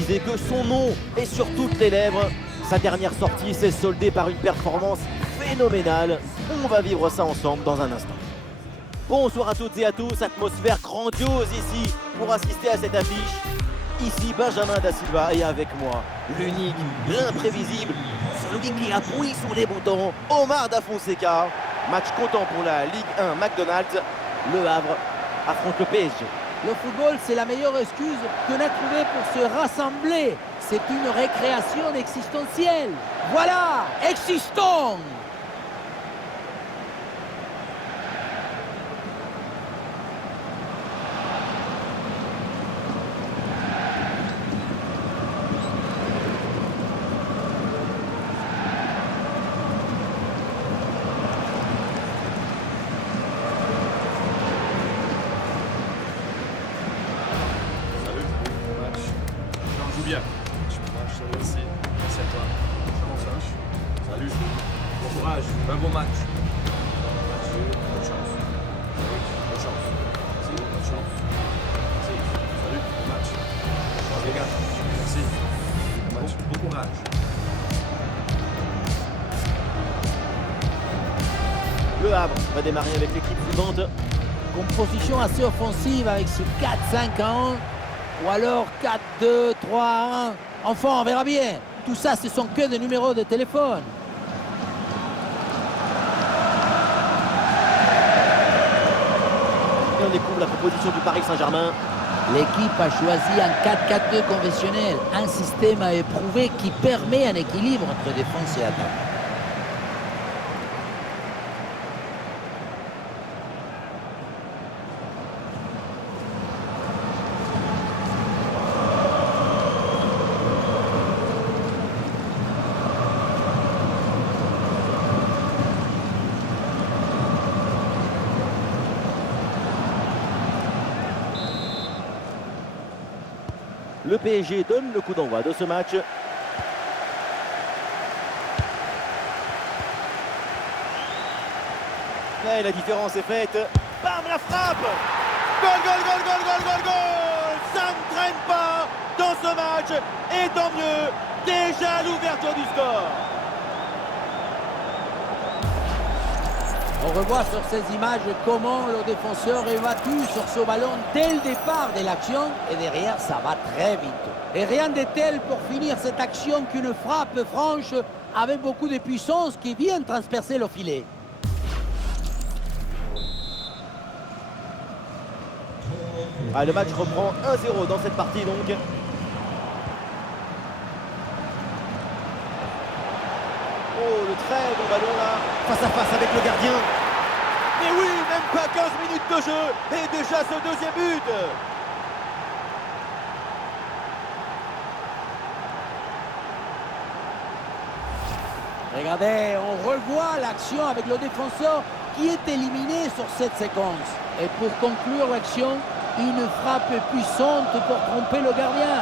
préciser que son nom est sur toutes les lèvres. Sa dernière sortie s'est soldée par une performance phénoménale. On va vivre ça ensemble dans un instant. Bonsoir à toutes et à tous, atmosphère grandiose ici pour assister à cette affiche. Ici Benjamin Da Silva et avec moi, l'unique, l'imprévisible, celui qui appuie sur les boutons, Omar Da Fonseca. Match comptant pour la Ligue 1 McDonald's. Le Havre affronte le PSG. Le football, c'est la meilleure excuse qu'on a trouvée pour se rassembler. C'est une récréation existentielle. Voilà, existons! Bien. Merci. Merci à toi. Comment ça va? Salut. Bon courage. Un bon match. Bonne chance. Bonne chance. Merci. Bonne chance. Merci. Salut. Bon match. Ciao les gars. Merci. Bon match. Bon courage. Le Havre va démarrer avec l'équipe suivante. Composition assez offensive avec ce 4-5-1 ou alors 4-2-3-1. Enfin, on verra bien. Tout ça, ce sont que des numéros de téléphone. Et on découvre la composition du Paris Saint-Germain. L'équipe a choisi un 4-4-2 conventionnel, un système à éprouver qui permet un équilibre entre défense et attaque. Le PSG donne le coup d'envoi de ce match. Et la différence est faite. Bam, la frappe! Goal, goal, goal, goal, goal, goal, goal! Ça ne traîne pas dans ce match. Et tant mieux, déjà l'ouverture du score. On revoit sur ces images comment le défenseur est battu sur ce ballon dès le départ de l'action et derrière ça va très vite. Et rien de tel pour finir cette action qu'une frappe franche avec beaucoup de puissance qui vient transpercer le filet. Ah, le match reprend 1-0 dans cette partie donc. Oh, le très bon ballon là, face à face avec le gardien. Mais oui, même pas 15 minutes de jeu, et déjà ce deuxième but. Regardez, on revoit l'action avec le défenseur qui est éliminé sur cette séquence. Et pour conclure l'action, une frappe puissante pour tromper le gardien.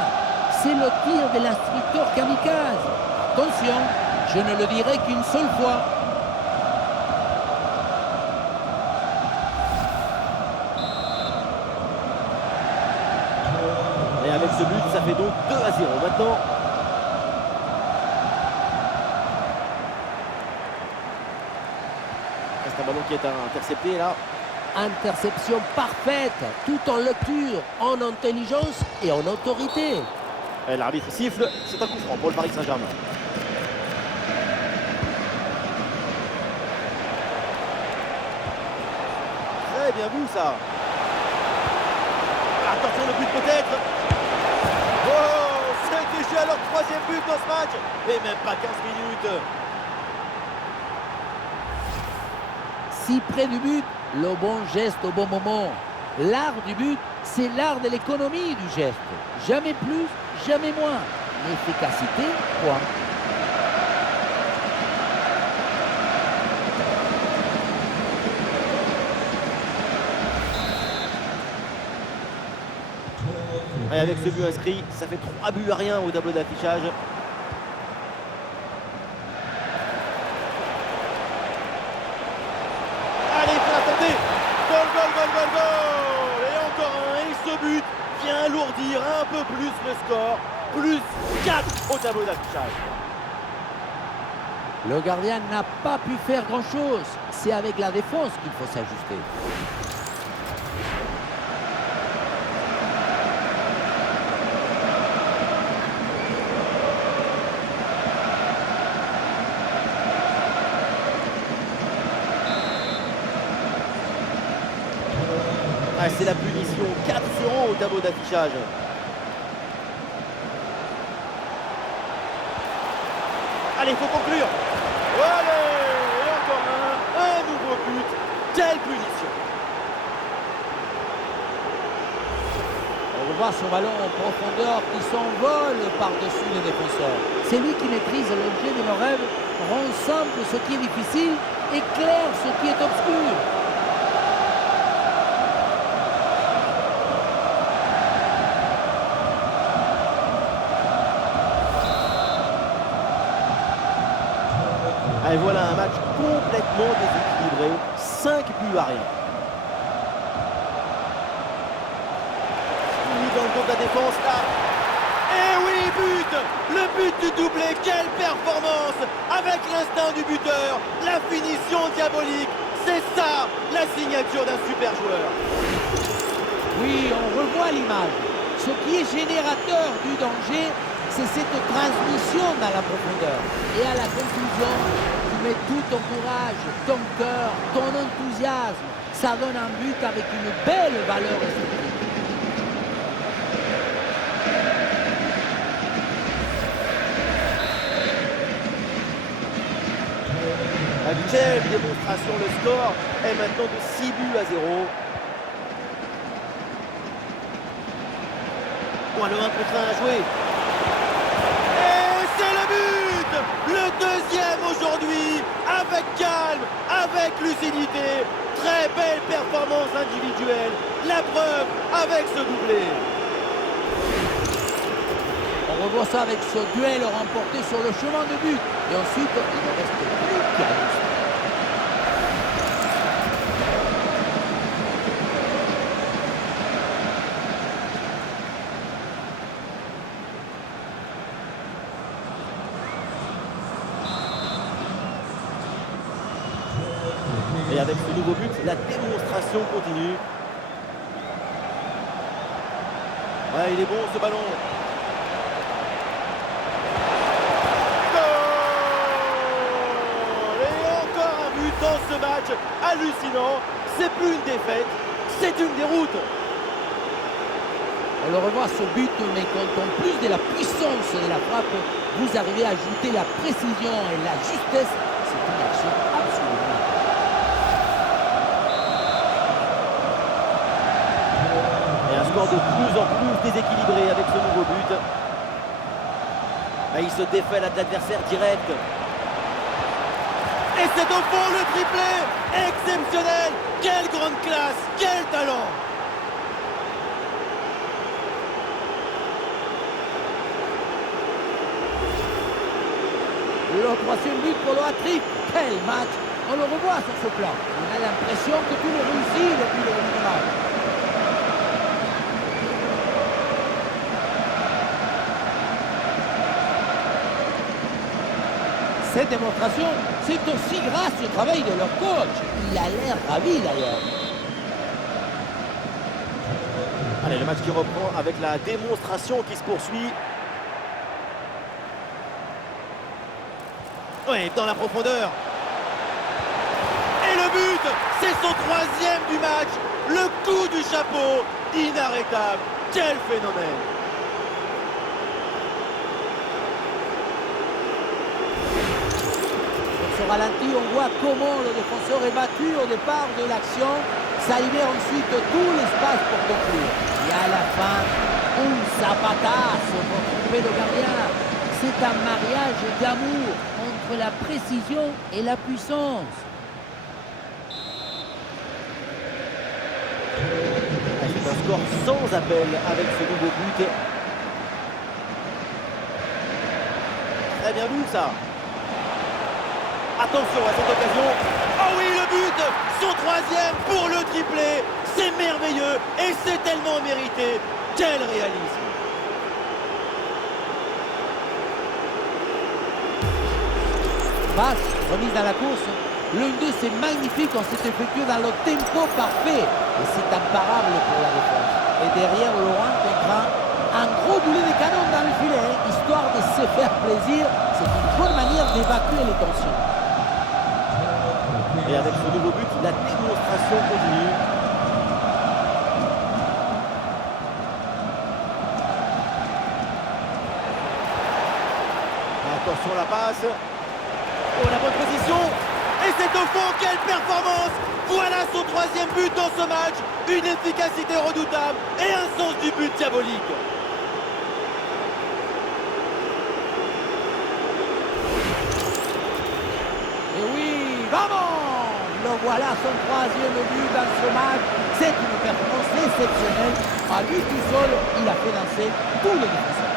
C'est le tir de l'instructeur kamikaze. Attention, je ne le dirai qu'une seule fois. Et avec ce but, ça fait donc 2-0 maintenant. C'est un ballon qui est intercepté là. Interception parfaite, tout en lecture, en intelligence et en autorité. Et l'arbitre siffle, c'est un coup franc pour le Paris Saint-Germain. Très bien vu ça. Attention le but peut-être. Oh, c'est déjà leur troisième but dans ce match. Et même pas 15 minutes. Si près du but, le bon geste au bon moment. L'art du but, c'est l'art de l'économie du geste. Jamais plus, jamais moins. L'efficacité, point. Et avec ce but inscrit, ça fait 3 buts à rien au tableau d'affichage. Allez, il faut la tenter. Goal, goal, goal, goal, goal. Et encore un. Et ce but vient alourdir un peu plus le score. plus 4 au tableau d'affichage. Le gardien n'a pas pu faire grand-chose. C'est avec la défense qu'il faut s'ajuster. Ah, c'est la punition, 4-0 au tableau d'affichage. Allez, il faut conclure. Allez, et encore un nouveau but. Quelle punition. On voit ce ballon en profondeur qui s'envole par-dessus les défenseurs. C'est lui qui maîtrise le jeu de nos rêves, rend simple ce qui est difficile, éclaire ce qui est obscur. Et voilà un match complètement déséquilibré, 5 buts à rien. Mis dans le dos de la défense là. Et oui, but! Le but du doublé, quelle performance! Avec l'instinct du buteur, la finition diabolique, c'est ça la signature d'un super joueur. Oui, on revoit l'image. Ce qui est générateur du danger, c'est cette transmission dans la profondeur. Et à la conclusion, tu mets tout ton courage, ton cœur, ton enthousiasme. Ça donne un but avec une belle valeur esthétique. Quelle démonstration, le score est maintenant de 6 buts à 0. Bon, le 1 contre 1 à jouer. Et c'est le but! Le deuxième aujourd'hui, avec calme, avec lucidité. Très belle performance individuelle. La preuve avec ce doublé. On revoit ça avec ce duel remporté sur le chemin de but. Et ensuite, il ne reste plus qu'à l'issue. Et avec ce nouveau but, la démonstration continue. Ouais, il est bon ce ballon. Goal! Et encore un but dans ce match hallucinant. C'est plus une défaite, c'est une déroute. On le revoit ce but, mais quand en plus de la puissance de la frappe, vous arrivez à ajouter la précision et la justesse, c'est une action absolument incroyable. Et un score de plus en plus déséquilibré avec ce nouveau but. Et il se défait de l'adversaire direct. Et c'est au fond le triplé exceptionnel. Quelle grande classe, quel talent. Le troisième but pour le hat-trick. Quel match! On le revoit sur ce plan. On a l'impression que tout est réussi depuis le début du match. Cette démonstration, c'est aussi grâce au travail de leur coach. Il a l'air ravi d'ailleurs. Allez, le match qui reprend avec la démonstration qui se poursuit. Oui, dans la profondeur. Et le but, c'est son troisième du match. Le coup du chapeau, inarrêtable. Quel phénomène. Sur ce ralenti, on voit comment le défenseur est battu au départ de l'action. Ça libère ensuite tout l'espace pour conclure. Et à la fin, un zapatasse pour tromper le gardien. C'est un mariage d'amour entre la précision et la puissance. C'est un score sans appel avec ce nouveau but. Très bien vu ça. Attention à cette occasion. Oh oui, le but, son troisième pour le triplé. C'est merveilleux et c'est tellement mérité. Quel réalisme. Passe, remise dans la course. L'un d'eux, c'est magnifique, on s'est effectué dans le tempo parfait. Et c'est imparable pour la défense. Et derrière, Laurent comprend un gros boulet de canon dans le filet, histoire de se faire plaisir. C'est une bonne manière d'évacuer les tensions. Et avec ce nouveau but, la démonstration continue. Attention la passe. Oh, la bonne position. Et c'est au fond, quelle performance! Voilà son 3e but dans ce match. Une efficacité redoutable et un sens du but diabolique. Et oui, vamos! Le voilà son 3e but dans ce match. C'est une performance exceptionnelle. À lui tout seul, il a fait danser tous les défenseurs.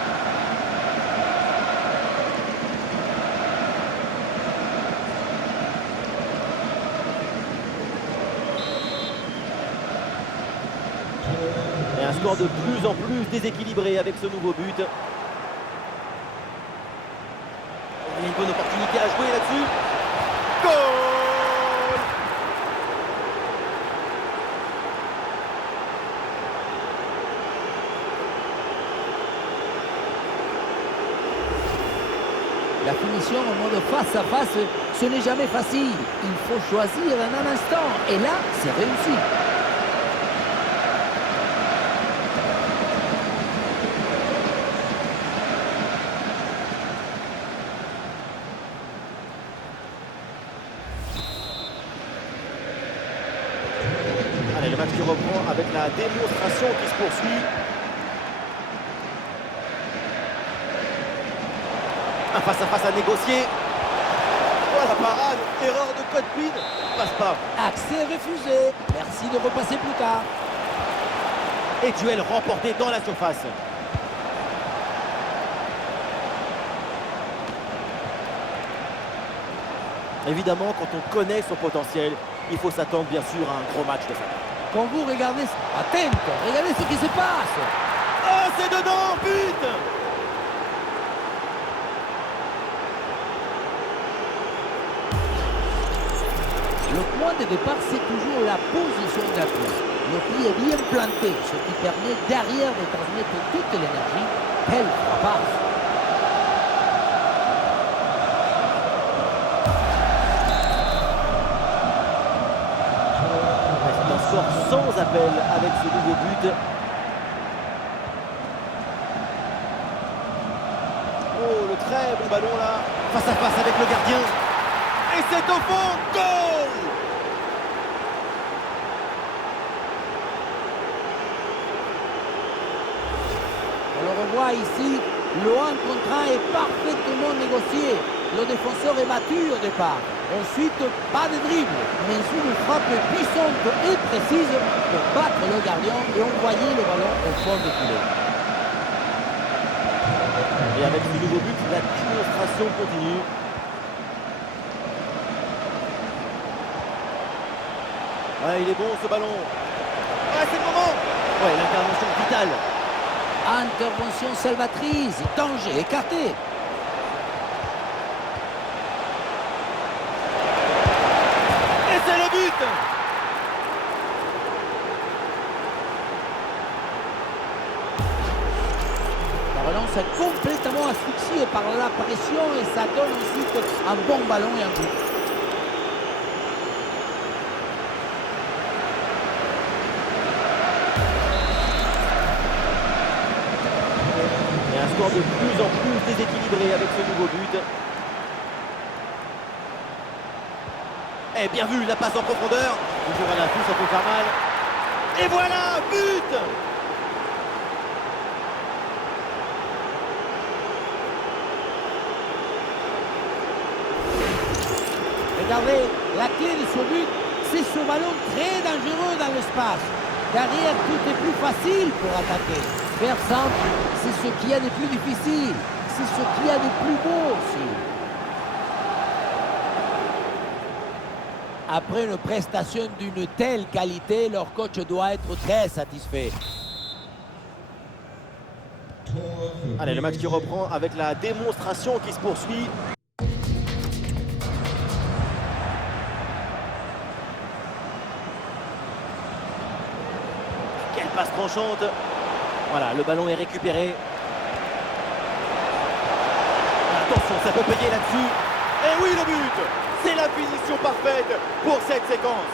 Et un score de plus en plus déséquilibré avec ce nouveau but. Il y a une bonne opportunité à jouer là-dessus. Goal! La finition en mode face à face, ce n'est jamais facile. Il faut choisir en un instant. Et là, c'est réussi. Allez, le match qui reprend avec la démonstration qui se poursuit. Un face-à-face à négocier. Oh, la parade. Erreur de code PIN. Passe pas. Accès refusé. Merci de repasser plus tard. Et duel remporté dans la surface. Évidemment, quand on connaît son potentiel, il faut s'attendre bien sûr à un gros match de sa part. Quand vous regardez... Attento, regardez ce qui se passe. Oh, c'est dedans, but! Le point de départ, c'est toujours la position d'appui. Le pied est bien planté, ce qui permet derrière de transmettre toute l'énergie. Quelle frappe! C'est un score sans appel avec ce nouveau but. Oh, le très bon ballon là. Face à face avec le gardien. Et c'est au fond, goal! On le revoit ici, le 1 contre 1 est parfaitement négocié. Le défenseur est battu au départ. Ensuite, pas de dribble, mais une frappe puissante et précise pour battre le gardien et envoyer le ballon au fond du filet. Et avec ce nouveau but, la démonstration continue. Ouais, il est bon ce ballon. Ouais, c'est le moment. Ouais, l'intervention vitale. Intervention salvatrice, danger écarté. Et c'est le but. La relance est complètement asphyxiée par la pression et ça donne ensuite un bon ballon et un but. Et un score de plus en plus déséquilibré avec ce nouveau but. Et bien vu, la passe en profondeur. Toujours à l'affût, ça peut faire mal. Et voilà, but! Regardez, la clé de ce but, c'est ce ballon très dangereux dans l'espace. Derrière, tout est plus facile pour attaquer. Faire centre, c'est ce qu'il y a de plus difficile. C'est ce qu'il y a de plus beau aussi. Après une prestation d'une telle qualité, leur coach doit être très satisfait. Allez, le match qui reprend avec la démonstration qui se poursuit. tranchante. Voilà, le ballon est récupéré. Attention, ça peut payer là-dessus. Et oui, le but! C'est la finition parfaite pour cette séquence.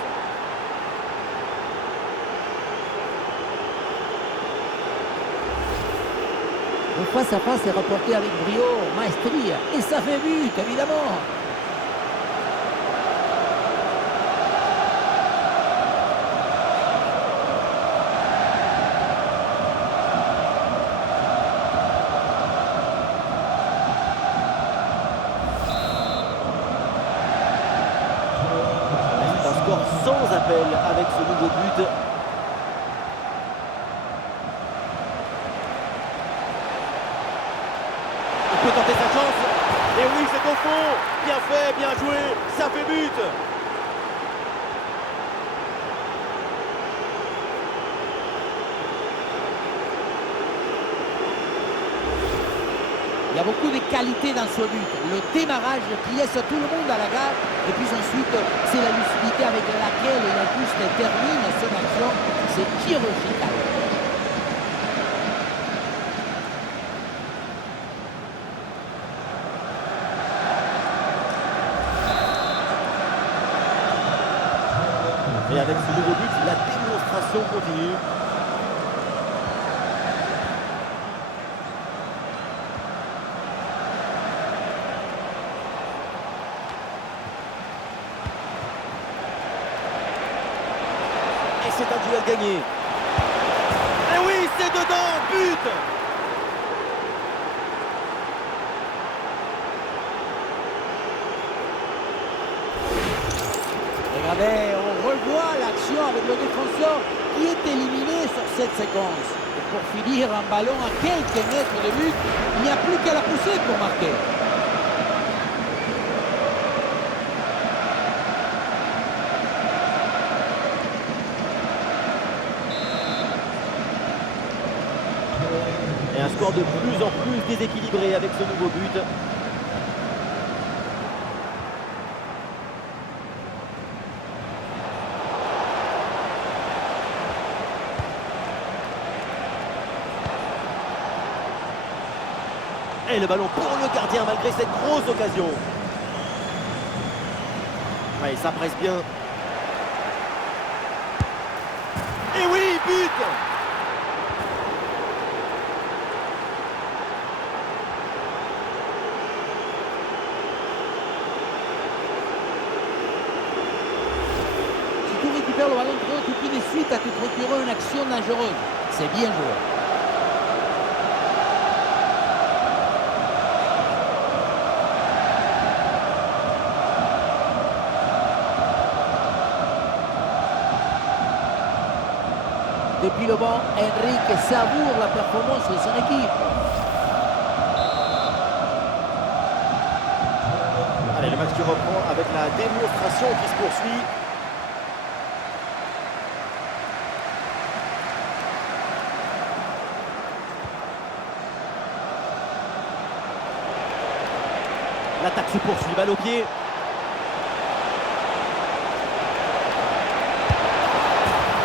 Le face-à-face est reporté avec brio, maestria, et ça fait but, évidemment. C'est un score sans appel avec ce nouveau but. Il peut tenter sa chance. Et oui, c'est au fond. Bien fait, bien joué. Ça fait but. Il y a beaucoup de qualité dans ce but. Le démarrage qui laisse tout le monde à la gare. Et puis ensuite, c'est la lucidité avec laquelle il juste termine son action. C'est chirurgical. Et avec ce nouveau but, la démonstration continue. Et c'est un duel gagné. Et oui, c'est dedans, but! Regardez, on revoit l'action avec le défenseur qui est éliminé sur cette séquence. Et pour finir, un ballon à quelques mètres de but, il n'y a plus qu'à la pousser pour marquer. Et un score de plus en plus déséquilibré avec ce nouveau but. Et le ballon pour le gardien malgré cette grosse occasion. Ouais, ça presse bien. Et oui, but! Si tu récupères le ballon trop, tu peux de suite à te procurer une action dangereuse. C'est bien joué. Depuis le banc, Enrique savoure la performance de son équipe. Allez, le match qui reprend avec la démonstration qui se poursuit. L'attaque se poursuit, balle au pied.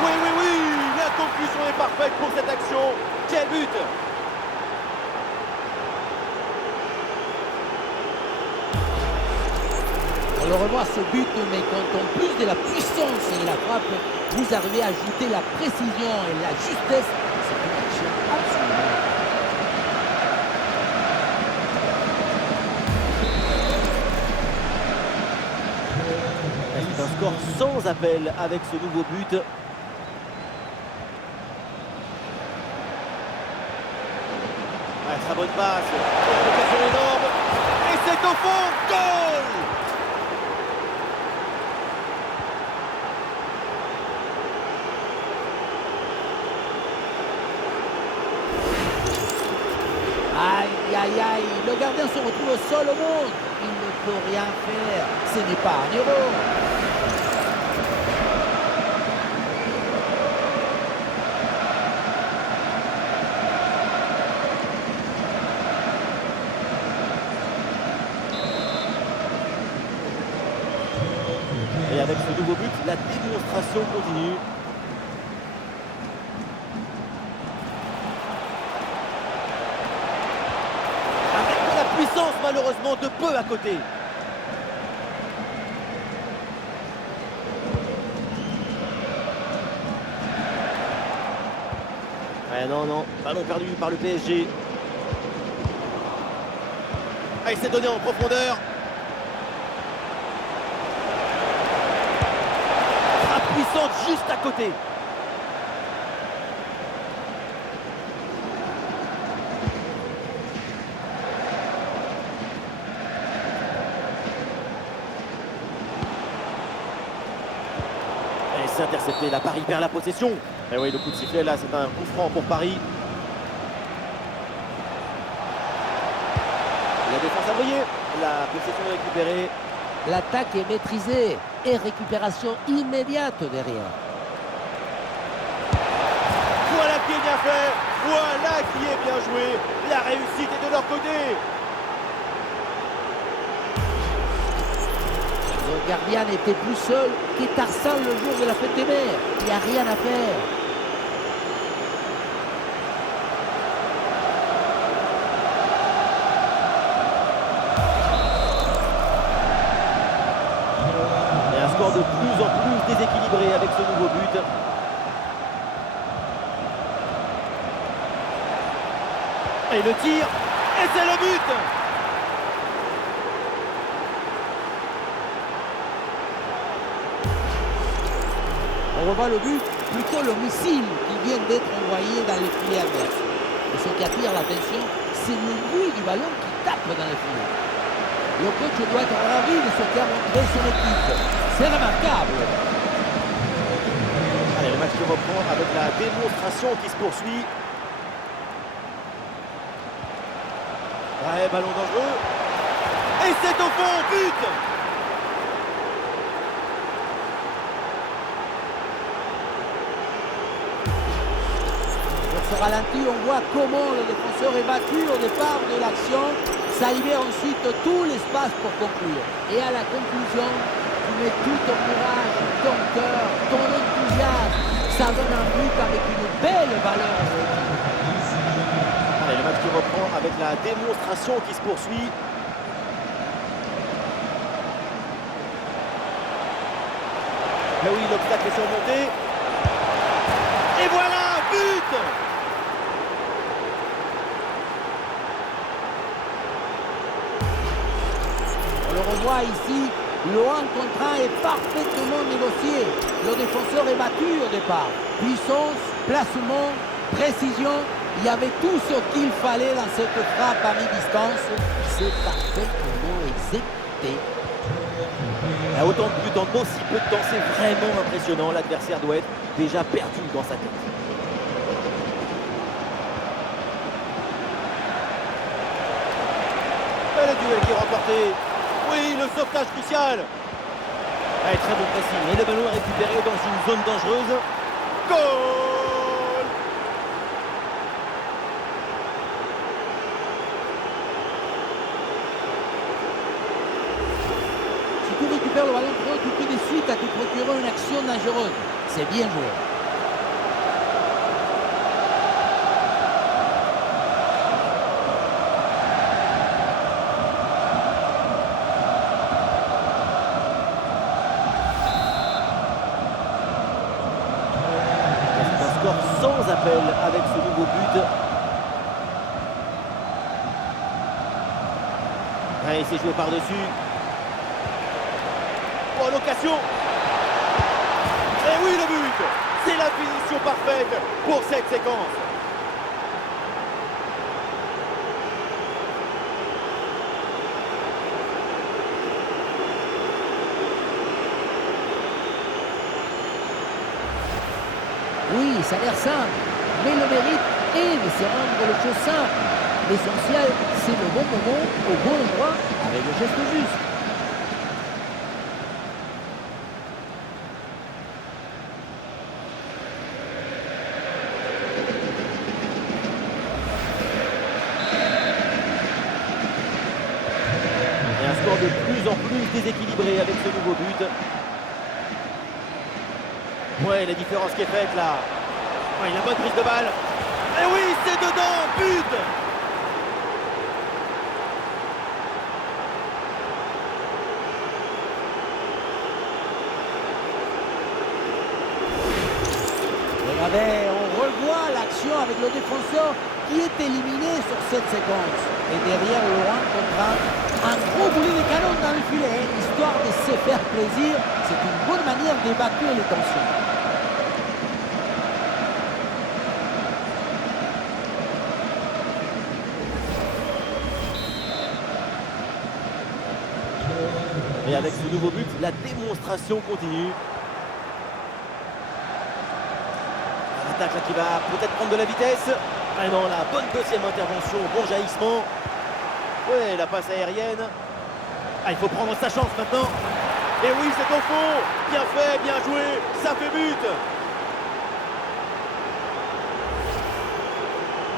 Oui, oui, oui, la conclusion est parfaite pour cette action. Quel but! On le revoit ce but, mais quand en plus de la puissance et de la frappe, vous arrivez à ajouter la précision et la justesse, c'est une action absolument. C'est un score sans appel avec ce nouveau but. Ouais, très bonne passe. Une occasion énorme. Et c'est au fond. Goal! Aïe, aïe, aïe, le gardien se retrouve seul au monde. Il ne peut rien faire. Ce n'est pas un héros. Et avec ce nouveau but, la démonstration continue. centre malheureusement de peu à côté. Ouais, non, ballon perdu par le PSG. Ah, il s'est donné en profondeur. Frappe puissante juste à côté. Et c'est intercepté, là Paris perd la possession. Et oui, le coup de sifflet là, c'est un coup franc pour Paris. La défense a brillé, la possession est récupérée. L'attaque est maîtrisée et récupération immédiate derrière. Voilà qui est bien fait, voilà qui est bien joué. La réussite est de leur côté. Le gardien n'était plus seul qu'Étarsal le jour de la fête des mères. Il n'y a rien à faire. Et un score de plus en plus déséquilibré avec ce nouveau but. Et le tir, et c'est le but. On revoit le but, plutôt le missile qui vient d'être envoyé dans les filets adverses. Et ce qui attire l'attention, c'est le bruit du ballon qui tape dans les filets. Le coach doit être ravi de ce qu'a montré son équipe. C'est remarquable. Allez, le match qui reprend avec la démonstration qui se poursuit. Ouais, ballon dangereux. Et c'est au fond, but. Sur ce ralenti, on voit comment le défenseur est battu au départ de l'action. Ça libère ensuite tout l'espace pour conclure. Et à la conclusion, tu mets tout ton courage, ton cœur, ton enthousiasme. Ça donne un but avec une belle valeur. Allez, le match qui reprend avec la démonstration qui se poursuit. Mais oui, l'obstacle est surmonté. Et voilà, but. On le revoit ici, le 1 contre 1 est parfaitement négocié. Le défenseur est battu au départ. Puissance, placement, précision, il y avait tout ce qu'il fallait dans cette frappe à mi-distance. C'est parfaitement exécuté. Autant de buts en aussi peu de temps, c'est vraiment impressionnant. L'adversaire doit être déjà perdu dans sa tête. Et le duel qui est remporté. Oui, le sauvetage crucial. Allez, très bon pressing. Et le ballon est récupéré dans une zone dangereuse. Goal! Si tu récupères le ballon trop, tu peux de suite à te procurer une action dangereuse. C'est bien joué. Sans appel avec ce nouveau but. Ouais, il s'est joué par-dessus. Oh, l'occasion. Et oui, le but. C'est la finition parfaite pour cette séquence. Oui, ça a l'air simple, mais le mérite est de se rendre les choses simples. L'essentiel, c'est le bon moment, au bon endroit, avec le geste juste. Et un score de plus en plus déséquilibré avec ce nouveau but. Ouais, la différence qui est faite là. Ouais, la bonne prise de balle. Et oui, c'est dedans, but. l'action avec le défenseur qui est éliminé sur cette séquence. Et derrière, Laurent contraint un gros boulet de canon dans le filet, histoire de se faire plaisir. C'est une bonne manière d'évacuer les tensions. Et avec ce nouveau but, la démonstration continue. L'attaque là qui va peut-être prendre de la vitesse. Ah non, la bonne deuxième intervention, bon jaillissement. Ouais, la passe aérienne. Ah, il faut prendre sa chance maintenant. Et oui, c'est au fond. Bien fait, bien joué. Ça fait but.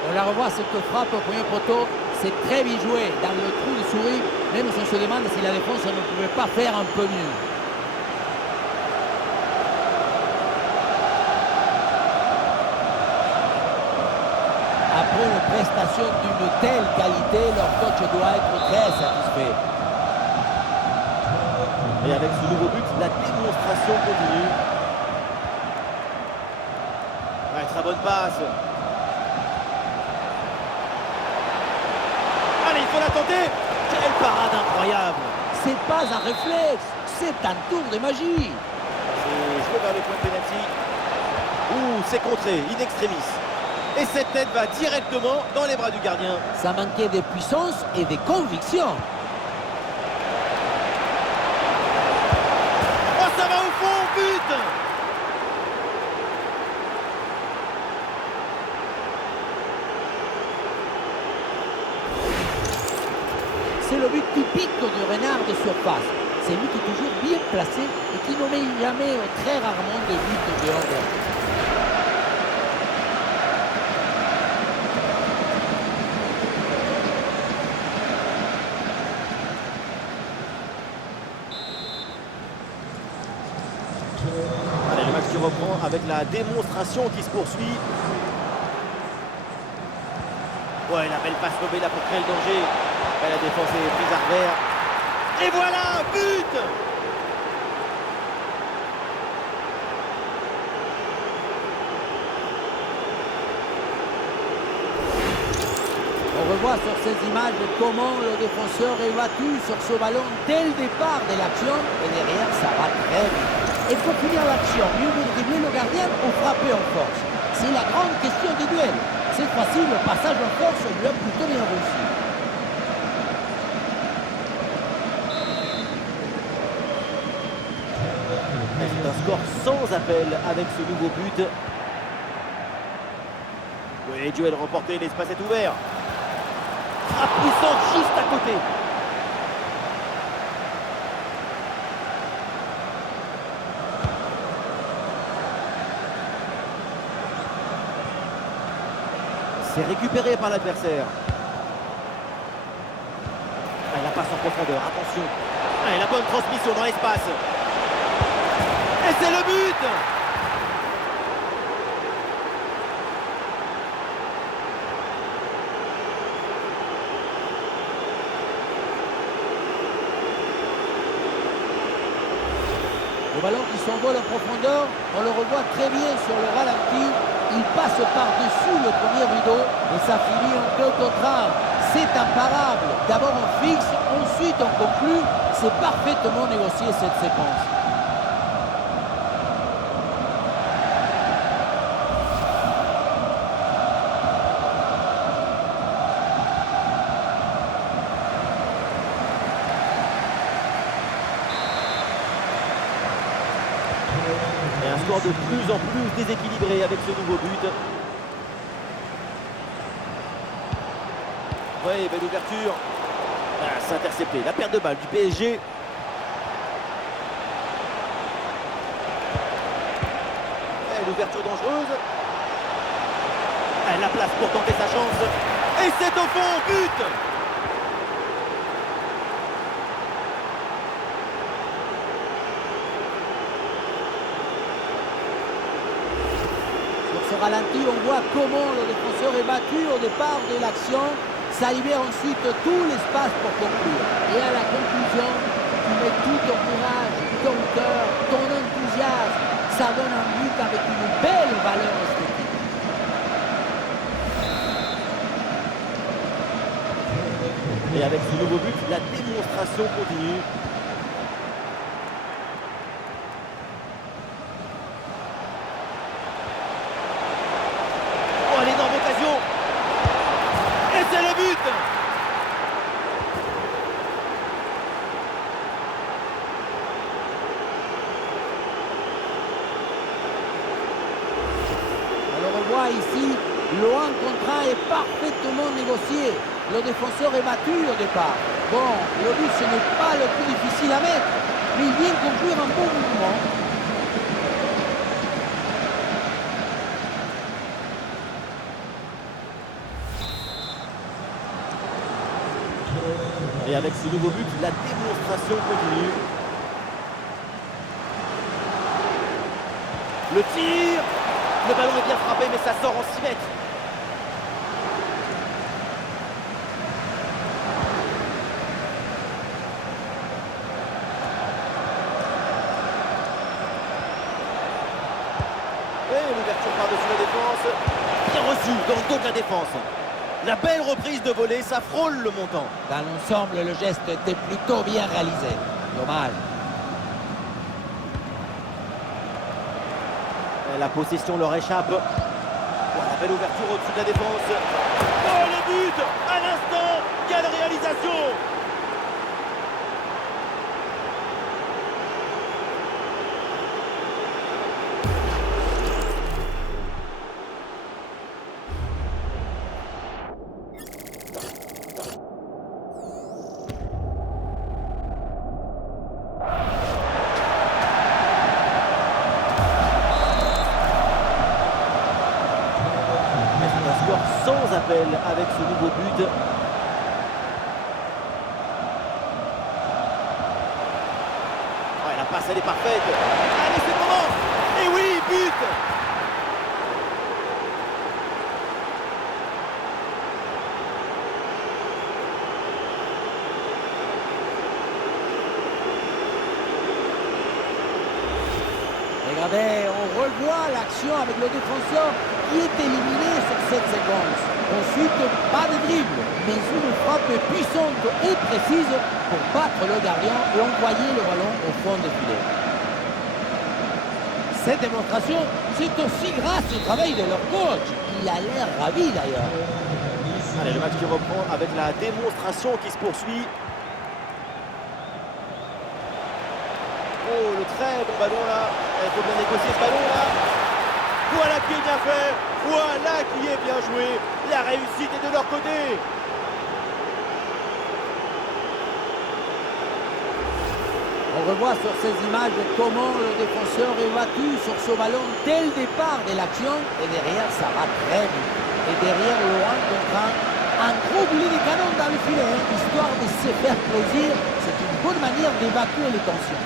On la revoit cette frappe au premier poteau. C'est très bien joué dans le trou de souris. Même si on se demande si la défense ne pouvait pas faire un peu mieux. Après une prestation d'une telle qualité, leur coach doit être très satisfait. Et avec ce nouveau but, la démonstration continue. Ouais, très bonne passe. Allez, il faut la tenter. Quelle parade incroyable. C'est pas un réflexe, c'est un tour de magie. C'est joué vers le point de pénalty. Ouh, c'est contré, in extremis. Et cette tête va directement dans les bras du gardien. Ça manquait de puissance et de conviction. Oh, ça va au fond, but. C'est le but typique du renard de surface. C'est lui qui est toujours bien placé et qui ne met jamais ou très rarement de but dehors de la tête. Allez, le match qui reprend avec la démonstration qui se poursuit. Ouais, la belle passe lobée là pour créer le danger. Et la défense est prise à revers. Et voilà, but. On revoit sur ces images comment le défenseur est battu sur ce ballon dès le départ de l'action et derrière ça va très vite. Et pour finir l'action, mieux vaut dribbler le gardien ou frapper en force. C'est la grande question du duel. Cette fois-ci, le passage en force lui a plutôt bien réussi. C'est un score sans appel avec ce nouveau but. Oui, duel remporté, l'espace est ouvert. Frappe puissante juste à côté. C'est récupéré par l'adversaire. Ah, la passe en profondeur, attention. Ah, et la bonne transmission dans l'espace. Et c'est le but. Le ballon qui s'envole en profondeur, on le revoit très bien sur le ralenti. Il passe par-dessus le premier rideau et ça finit en d'autotrave. C'est imparable. D'abord on fixe, ensuite on conclut. C'est parfaitement négocié cette séquence. Et un score de plus en plus déséquilibré avec ce nouveau but. Oui, belle ouverture. Ah, c'est intercepté. La perte de balle du PSG. Et l'ouverture dangereuse. Ah, la place pour tenter sa chance. Et c'est au fond, but. Sur ce ralenti, on voit comment le défenseur est battu au départ de l'action. Ça libère ensuite tout l'espace pour conclure. Et à la conclusion, tu mets tout ton courage, ton cœur, ton enthousiasme. Ça donne un but avec une belle valeur esthétique. Et avec ce nouveau but, la démonstration continue. Oh, l'énorme occasion. Et c'est le but. Alors on voit ici, le 1 contre 1 est parfaitement négocié. Le défenseur est battu au départ. Bon, le but ce n'est pas le plus difficile à mettre, mais il vient conclure un bon mouvement. Et avec ce nouveau but, la démonstration continue. Le tir. Le ballon est bien frappé, mais ça sort en 6 mètres. Et l'ouverture par-dessus la défense. Bien reçu dans le dos de la défense. La belle reprise de volée, ça frôle le montant. Dans l'ensemble, le geste était plutôt bien réalisé. Dommage. Et la possession leur échappe. Oh, la belle ouverture au-dessus de la défense. Oh, le but à l'instant. Quelle réalisation! Sans appel avec ce nouveau but. Ouais, la passe elle est parfaite. Allez, c'est le moment. Et oui, but. Regardez, on revoit l'action avec le défenseur qui est éliminé sur cette séquence. Ensuite, pas de dribble, mais une frappe puissante et précise pour battre le gardien et envoyer le ballon au fond des filets. Cette démonstration, c'est aussi grâce au travail de leur coach. Il a l'air ravi d'ailleurs. Allez, le match qui reprend avec la démonstration qui se poursuit. Oh, le très bon ballon là. Il faut bien négocier ce ballon là. Voilà qui est bien fait. Voilà qui est bien joué. La réussite est de leur côté. On revoit sur ces images comment le défenseur est battu sur ce ballon dès le départ de l'action. Et derrière, ça va très vite. Et derrière le 1 contre 1, un gros boulet de canon dans le filet, histoire de se faire plaisir. C'est une bonne manière d'évacuer les tensions.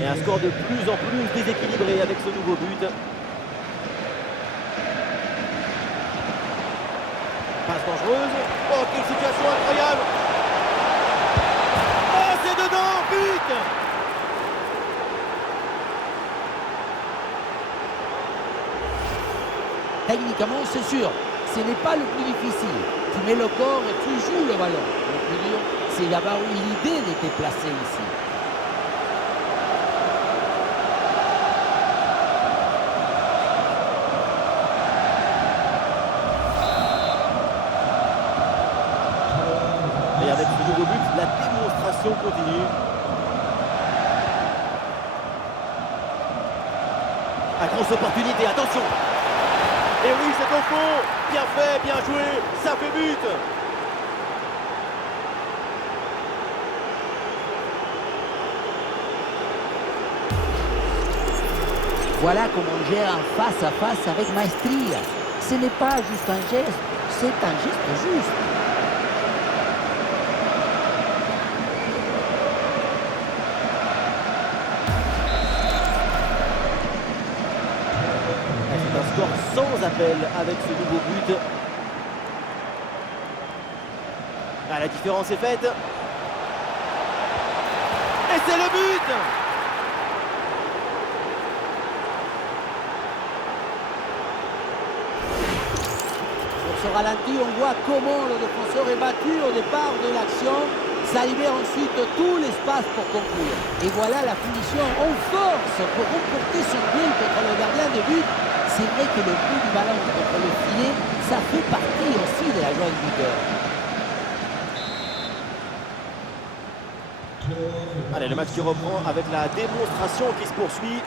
Et un score de plus en plus déséquilibré avec ce nouveau but. Passe dangereuse. Oh, quelle situation incroyable. Oh, c'est dedans, but. Techniquement, c'est sûr, ce n'est pas le plus difficile. Tu mets le corps et tu joues le ballon. Le plus dur, c'est d'avoir eu l'idée de te placer ici. Et avec ce nouveau but, la démonstration continue. À grosse opportunité, attention. Et oui, c'est au fond. Bien fait, bien joué. Ça fait but. Voilà comment on gère un face-à-face avec maestria. Ce n'est pas juste un geste, c'est un geste juste. C'est un score sans appel avec ce nouveau but. Ah, la différence est faite. Et c'est le but. ce ralenti, on voit comment le défenseur est battu au départ de l'action. Ça libère ensuite tout l'espace pour conclure. Et voilà la finition en force pour remporter son duel contre le gardien de but. C'est vrai que le coup du ballon contre le filet, ça fait partie aussi de la joie du buteur. Allez, le match qui reprend avec la démonstration qui se poursuit.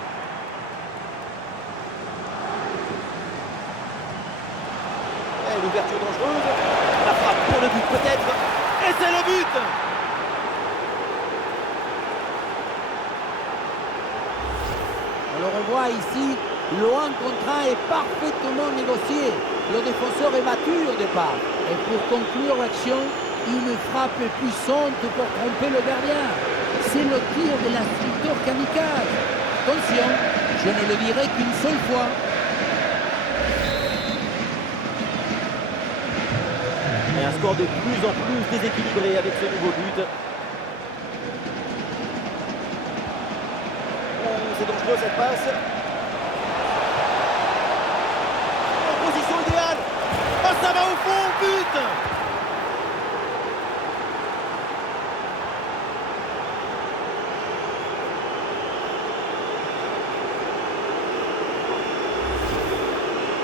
Et l'ouverture dangereuse. La frappe pour le but peut-être. Et c'est le but! On le revoit ici, le 1 contre 1 est parfaitement négocié. Le défenseur est battu au départ. Et pour conclure l'action, une frappe puissante pour tromper le gardien. C'est le tir de l'instructeur kamikaze. Attention, je ne le dirai qu'une seule fois. Et un score de plus en plus déséquilibré avec ce nouveau but. Oh, c'est dangereux cette passe. En position idéale. Oh, ça va au fond, but!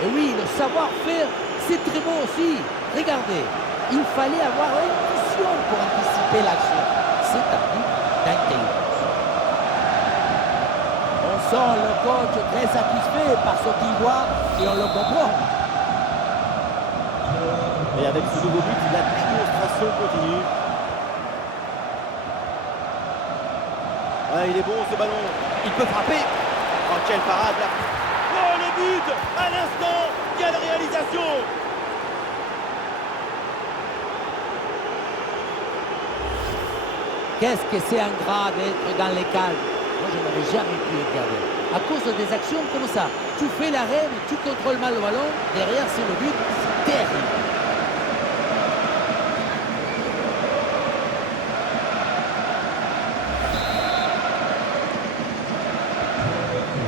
Et oui, le savoir-faire, c'est très bon aussi. Regardez, il fallait avoir l'intuition pour anticiper l'action. C'est un but d'intelligence. On sent le coach très satisfait par ce qu'il voit et on le comprend. Et avec ce nouveau but, la démonstration continue. Ah, il est bon ce ballon. Il peut frapper. Oh, quelle parade là. Oh, le but à l'instant. Quelle réalisation! Qu'est-ce que c'est ingrat d'être dans les cages. Moi, je n'avais jamais pu regarder. À cause des actions comme ça, tu fais l'arrêt, mais tu contrôles mal le ballon. Derrière, c'est le but. C'est terrible.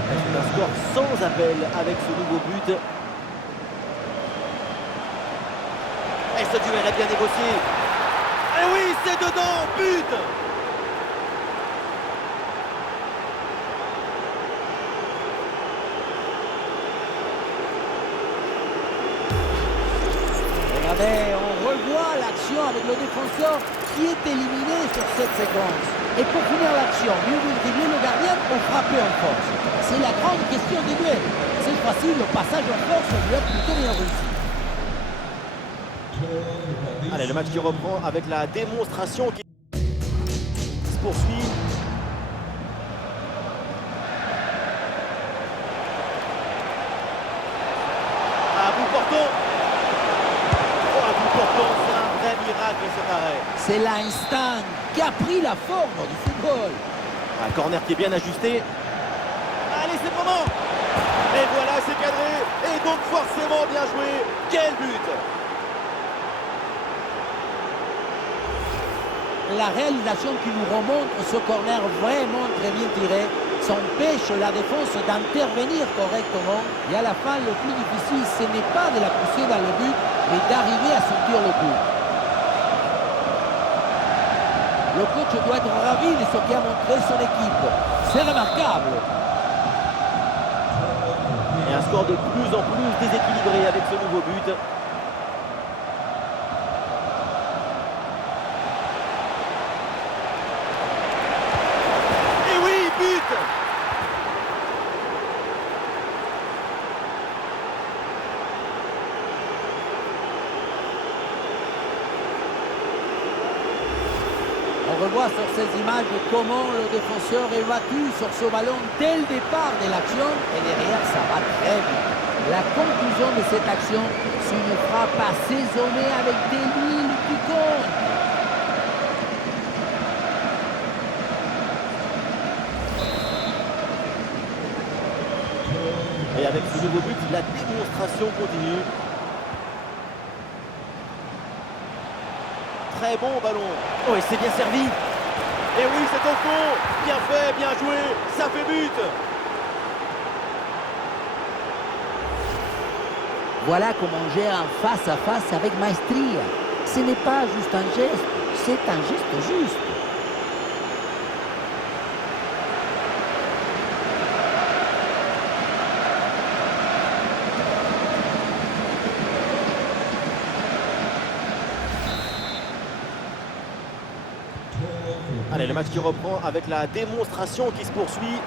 C'est un score sans appel avec ce nouveau but. Et ce duel est bien négocié. Et oui, c'est dedans, but! Regardez, on revoit l'action avec le défenseur qui est éliminé sur cette séquence. Et pour finir l'action, mieux vaut dribbler le gardien ou frapper en force. C'est la grande question des duels. Cette fois-ci, le passage en force doit être plutôt bien réussi. Allez, le match qui reprend avec la démonstration qui se poursuit. À bout portant. Oh, à bout portant, c'est un vrai miracle cet arrêt. C'est l'instinct qui a pris la forme du football. Un corner qui est bien ajusté. Allez, c'est le moment. Et voilà, c'est cadré. Et donc forcément bien joué. Quel but! La réalisation qui nous remonte ce corner vraiment très bien tiré, ça empêche la défense d'intervenir correctement. Et à la fin, le plus difficile, ce n'est pas de la pousser dans le but, mais d'arriver à sortir le coup. Le coach doit être ravi de ce qu'a montré son équipe. C'est remarquable. Et un score de plus en plus déséquilibré avec ce nouveau but. Et oui, but! On revoit sur ces images comment le défenseur est battu sur ce ballon dès le départ de l'action et derrière ça va très vite. La conclusion de cette action, c'est une frappe assaisonnée avec des lignes qui comptent. Et avec ce nouveau but, la démonstration continue. Très bon ballon. Oh, et c'est bien servi. Et oui, c'est au fond. Bien fait, bien joué. Ça fait but. Voilà comment on gère un face-à-face avec maestria. Ce n'est pas juste un geste, c'est un geste juste. Allez, le match qui reprend avec la démonstration qui se poursuit.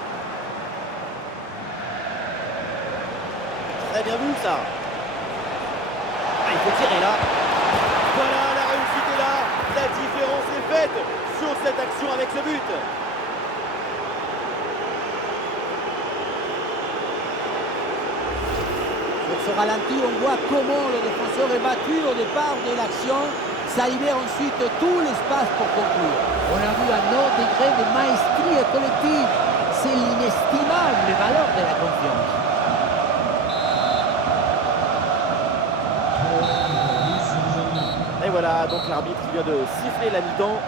Très bien vu ça. Ah, il faut tirer là. Voilà, la réussite est là. La différence est faite sur cette action avec ce but. Sur ce ralenti, on voit comment le défenseur est battu au départ de l'action. Ça libère ensuite tout l'espace pour conclure. On a vu un autre degré de maestria collective. C'est l'inestimable valeur de la confiance. Et voilà, donc l'arbitre qui vient de siffler la mi-temps.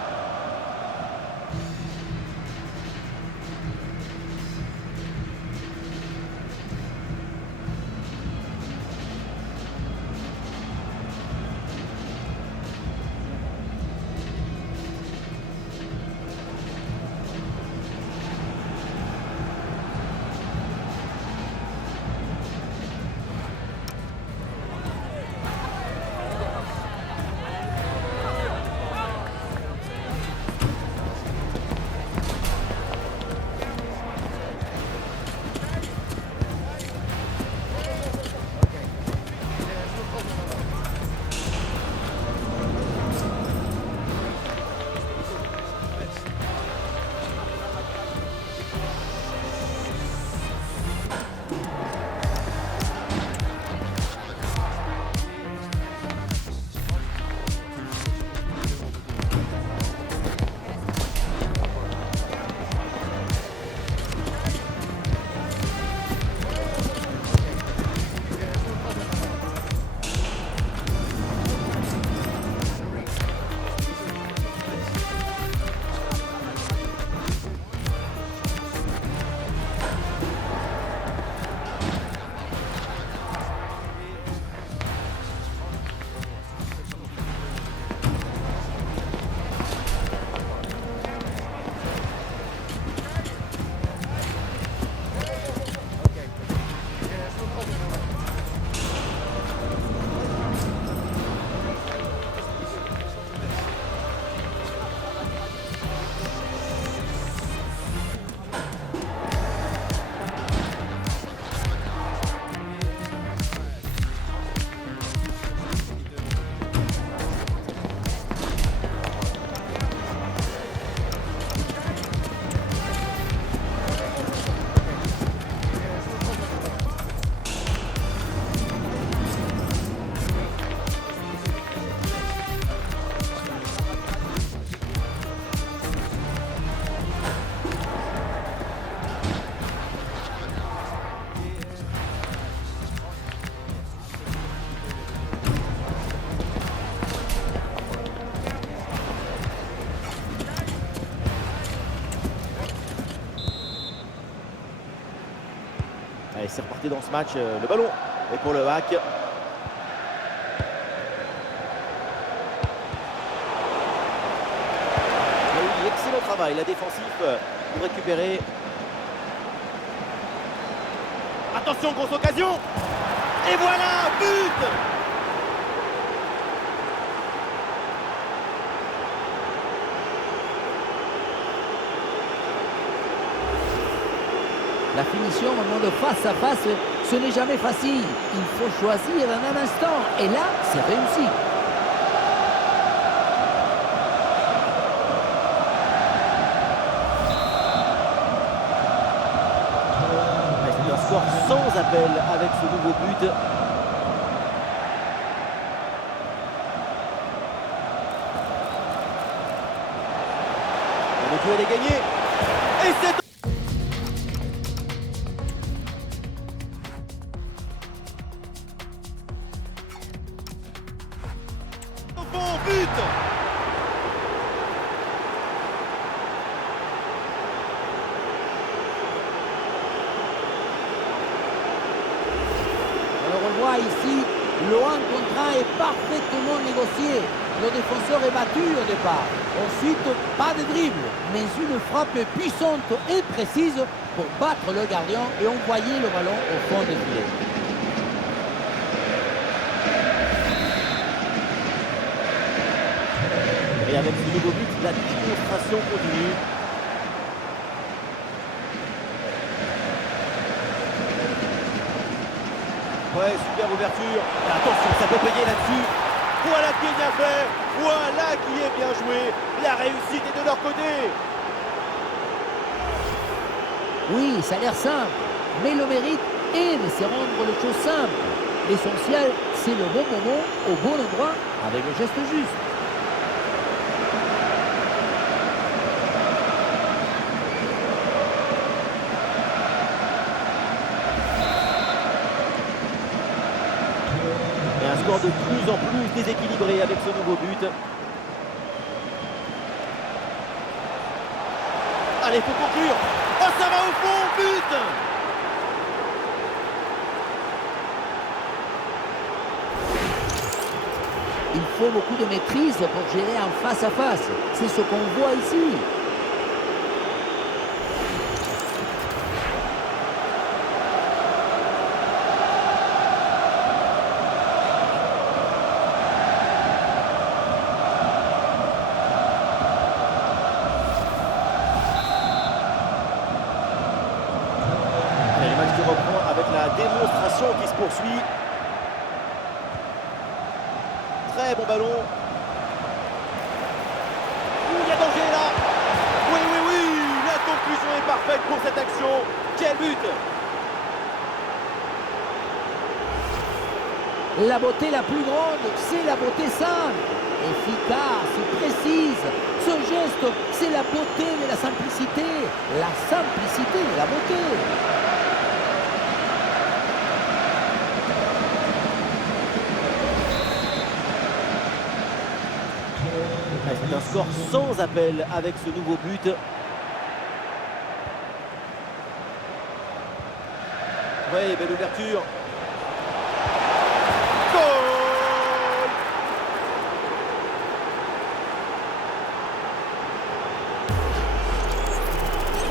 Allez, c'est reparti dans ce match. Le ballon est pour le hack. Oui, excellent travail, la défensive pour récupérer. Attention, grosse occasion. Et voilà, but! La finition au moment de face à face, ce n'est jamais facile. Il faut choisir en un instant. Et là, c'est réussi. C'est un score sans appel avec ce nouveau but. Le duel est gagné. Et c'est bon but. Alors on voit ici contre 1 est parfaitement négocié. Le défenseur est battu au départ. Ensuite, pas de dribble, mais une frappe puissante et précise pour battre le gardien et envoyer le ballon au fond du filet. Et avec ce nouveau but, la démonstration continue. Ouais, super ouverture. Et attention, ça peut payer là-dessus. Voilà qui est bien fait. Voilà qui est bien joué. La réussite est de leur côté. Oui, ça a l'air simple, mais le mérite est de se rendre les choses simples. L'essentiel, c'est le bon moment, au bon endroit, avec le geste juste. Et un score de plus en plus déséquilibré avec ce nouveau but. Allez, faut conclure. Oh, ça va au fond, but! Il faut beaucoup de maîtrise pour gérer en face à face. C'est ce qu'on voit ici. Allez, le match qui reprend avec la démonstration qui se poursuit. Très bon ballon. Ouh, il y a danger là. Oui, oui, oui. La conclusion est parfaite pour cette action. Quel but! La beauté la plus grande, c'est la beauté simple. Efficace, précise. Ce geste, c'est la beauté de la simplicité. La simplicité de la beauté. C'est un score sans appel avec ce nouveau but. Oui, belle ouverture. Goal!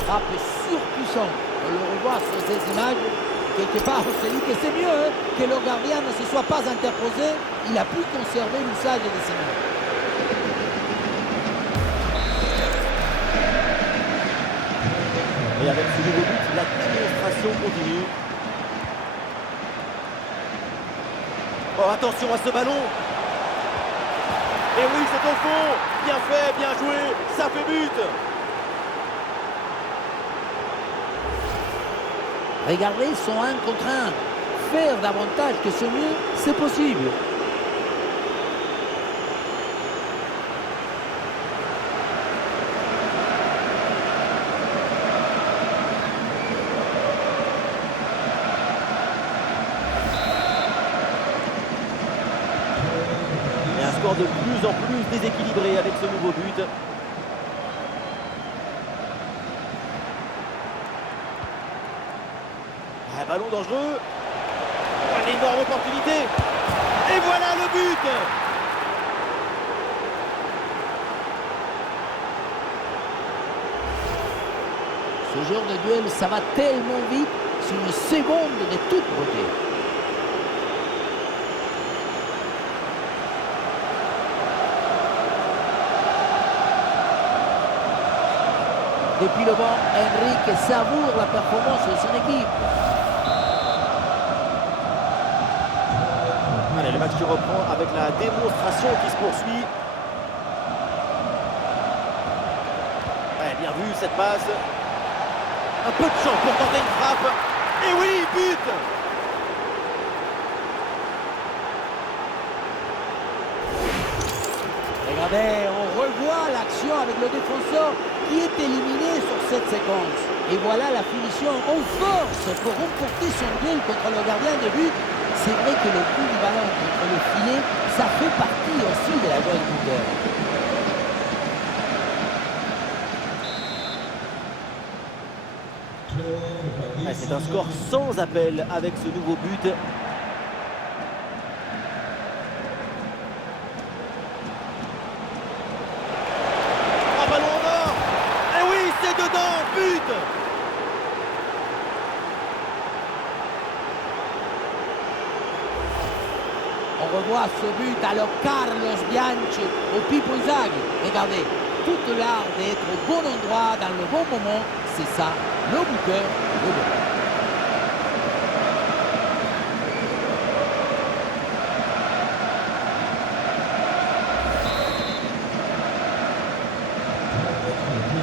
Frappe surpuissante. On le revoit sur ces images. Quelque part, on se dit que c'est mieux que le gardien ne se soit pas interposé. Il a pu conserver l'usage de ses mains. Et avec ce nouveau but, la démonstration continue. Oh, attention à ce ballon. Et oui, c'est au fond. Bien fait, bien joué. Ça fait but. Regardez son 1 contre 1. Faire davantage que ce mieux, c'est possible. Et un score de plus en plus déséquilibré avec ce nouveau but. Un ballon dangereux. Oh, une énorme opportunité. Et voilà le but. Ce genre de duel, ça va tellement vite. C'est une seconde de toute beauté. Depuis le banc, Enrique savoure la performance de son équipe. Allez, le match qui reprend avec la démonstration qui se poursuit. Ouais, bien vu cette passe. Un peu de chance pour tenter une frappe. Et oui, but! Regardez, on revoit l'action avec le défenseur qui est éliminé sur cette séquence. Et voilà la finition en force pour remporter son duel contre le gardien de but. C'est vrai que le coup du ballon contre le filet, ça fait partie aussi de la joie du buteur. Ouais, c'est un score sans appel avec ce nouveau but. revoit ce but, alors Carlos Bianchi au Pippo Inzaghi. Regardez, toute l'art d'être au bon endroit, dans le bon moment, c'est ça, le buteur, le but.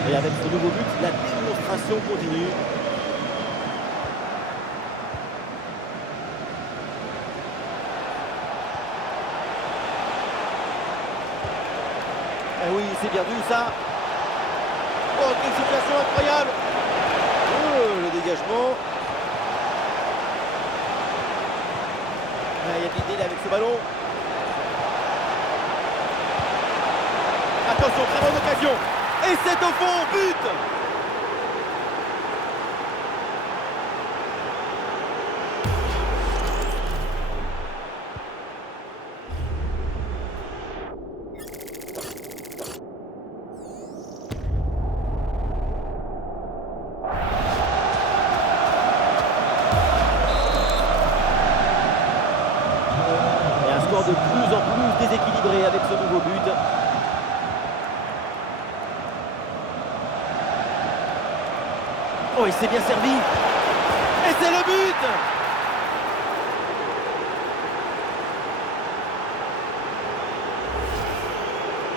Et avec ce nouveau but, la démonstration continue. Eh oui, c'est bien vu ça. Oh, quelle situation incroyable. Oh, le dégagement. Ah, il y a de l'idée avec ce ballon. Attention, très bonne occasion. Et c'est au fond, but. Et un score de plus en plus déséquilibré avec ce nouveau but. Oh, il s'est bien servi. Et c'est le but.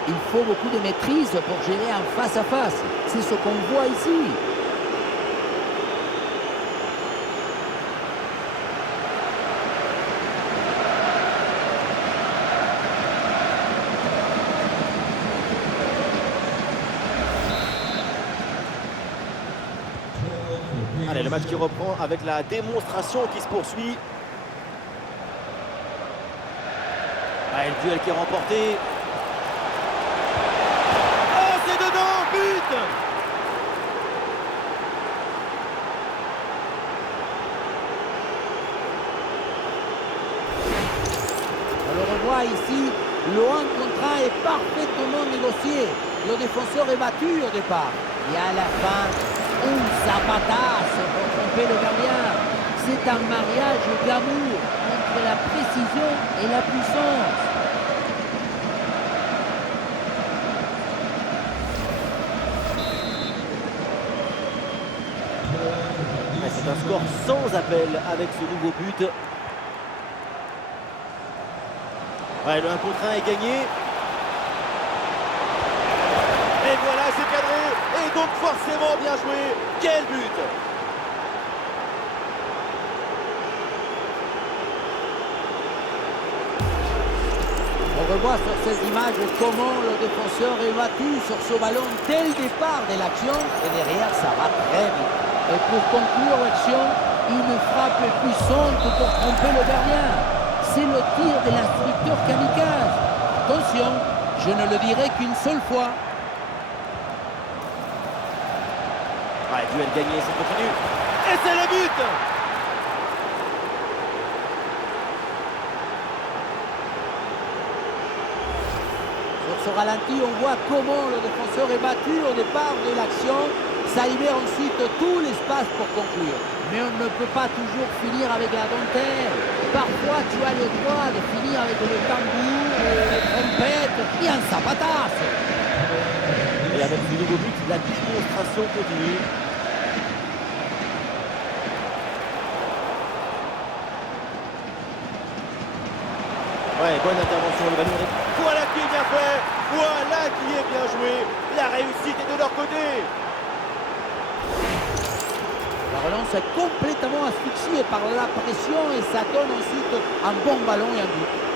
Il faut beaucoup de maîtrise pour gérer un face-à-face. C'est ce qu'on voit ici. Allez, le match qui reprend avec la démonstration qui se poursuit. Allez, le duel qui est remporté. Oh, c'est dedans, but! On le revoit ici, le 1 contre 1 est parfaitement négocié. Le défenseur est battu au départ. Et à la fin, un zapatasse pour tromper le gardien. C'est un mariage d'amour entre la précision et la puissance. C'est un score sans appel avec ce nouveau but. Ouais, le 1 contre 1 est gagné. Et voilà, c'est cadré. Et donc forcément bien joué. Quel but! On revoit sur ces images comment le défenseur est battu sur ce ballon dès le départ de l'action. Et derrière, ça va très vite. Et pour conclure l'action, une frappe puissante pour tromper le gardien. C'est le tir de l'instructeur kamikaze. Attention, je ne le dirai qu'une seule fois. Ouais, duel gagné, ça continue. Et c'est le but! Sur ce ralenti, on voit comment le défenseur est battu au départ de l'action. Ça libère ensuite tout l'espace pour conclure. Mais on ne peut pas toujours finir avec la dentelle. Parfois, tu as le droit de finir avec le tambour, les trompettes et un zapatasse. Et avec ce nouveau but, la démonstration continue. Ouais, bonne intervention, le ballon. Voilà qui est bien fait, voilà qui est bien joué. La réussite est de leur côté. La relance est complètement asphyxiée par la pression et ça donne ensuite un bon ballon et un but.